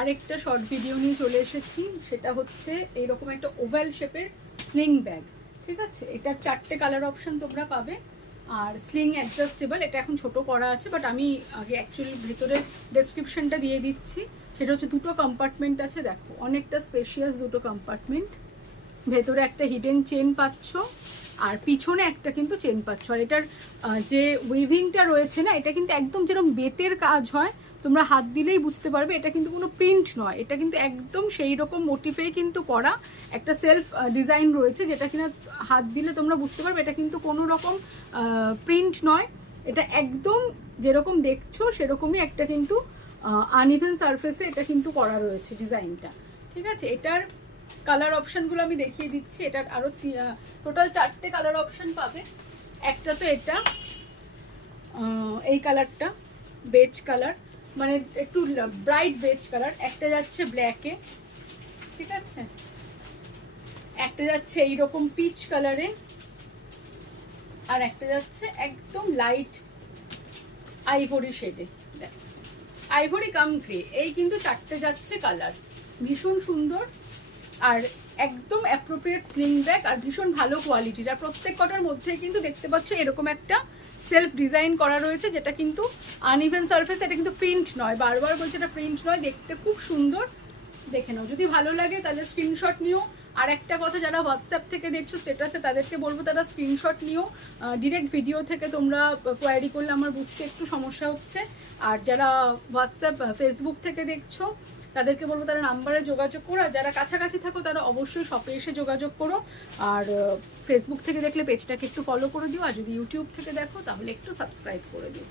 আরেকটা short video নিয়ে চলে এসেছি, সেটা হচ্ছে এইরকম একটা ওভাল শেপের স্লিং ব্যাগ। ঠিক আছে, এটার 4টে কালার অপশন তোমরা পাবে, আর স্লিং অ্যাডজাস্টেবল। এটা এখন ছোট করা আছে, বাট আমি আগে অ্যাকচুয়ালি ভেতরে ডেসক্রিপশনটা দিয়ে দিচ্ছি। সেটা হচ্ছে 2টো কম্পার্টমেন্ট আছে, দেখো অনেকটা স্পেশিয়াস 2টো কম্পার্টমেন্ট। ভেতরে একটা হিডেন চেন পাচ্ছ, আর পিছনে একটা কিন্তু চেন পাচ্ছ। আর এটার যে উইভিংটা রয়েছে না, এটা কিন্তু একদম যেরকম বেতের কাজ হয়, তোমরা হাত দিলেই বুঝতে পারবে এটা কিন্তু কোনো প্রিন্ট নয়, এটা কিন্তু একদম সেই রকম মোটিফেই কিন্তু করা একটা সেলফ ডিজাইন রয়েছে, যেটা কিনা হাত দিলে তোমরা বুঝতে পারবে এটা কিন্তু কোনো রকম প্রিন্ট নয়। এটা একদম যেরকম দেখছো সেরকমই একটা কিন্তু আনইভেন সারফেসে এটা কিন্তু করা রয়েছে ডিজাইনটা। ঠিক আছে, এটার কালার অপশনগুলো আমি দেখিয়ে দিচ্ছি। এটার আরও টোটাল 4টে কালার অপশন পাবে। একটা তো এটা, এই কালারটা বেজ কালার, মানে একটু ব্রাইট বেজ কালার। একটা যাচ্ছে ব্ল্যাকে, ঠিক আছে, একটা যাচ্ছে এইরকম পিচ কালারে, আর একটা যাচ্ছে একদম লাইট আইভরি শেডে, আইভরি কাম গ্রে। এই কিন্তু 4টে যাচ্ছে কালার, ভীষণ সুন্দর আর একদম অ্যাপ্রোপ্রিয়েট স্লিং ব্যাগ, আর ভীষণ ভালো কোয়ালিটির। আর প্রত্যেক কটার মধ্যে কিন্তু দেখতে পাচ্ছ এরকম একটা সেলফ ডিজাইন করা রয়েছে, যেটা কিন্তু আনইভেন সারফেস, এটা কিন্তু প্রিন্ট নয়। বারবার বলছে এটা প্রিন্ট নয়, দেখতে খুব সুন্দর। দেখে নাও, যদি ভালো লাগে তাহলে স্ক্রিনশট নিও। আর একটা কথা, যারা হোয়াটসঅ্যাপ থেকে দেখছো স্ট্যাটাসে, তাদেরকে বলবো তারা স্ক্রিনশট নিও। ডিরেক্ট ভিডিও থেকে তোমরা কোয়ারি করলে আমার বুঝতে একটু সমস্যা হচ্ছে। আর যারা হোয়াটসঅ্যাপ ফেসবুক থেকে দেখছো, তাদেরকে বলবো তারা নাম্বারে যোগাযোগ করো। আর যারা কাছাকাছি থাকো তারা অবশ্যই শপে এসে যোগাযোগ করো। আর ফেসবুক থেকে দেখলে পেজটাকে একটু ফলো করে দিও, আর যদি ইউটিউব থেকে দেখো তাহলে একটু সাবস্ক্রাইব করে দিও।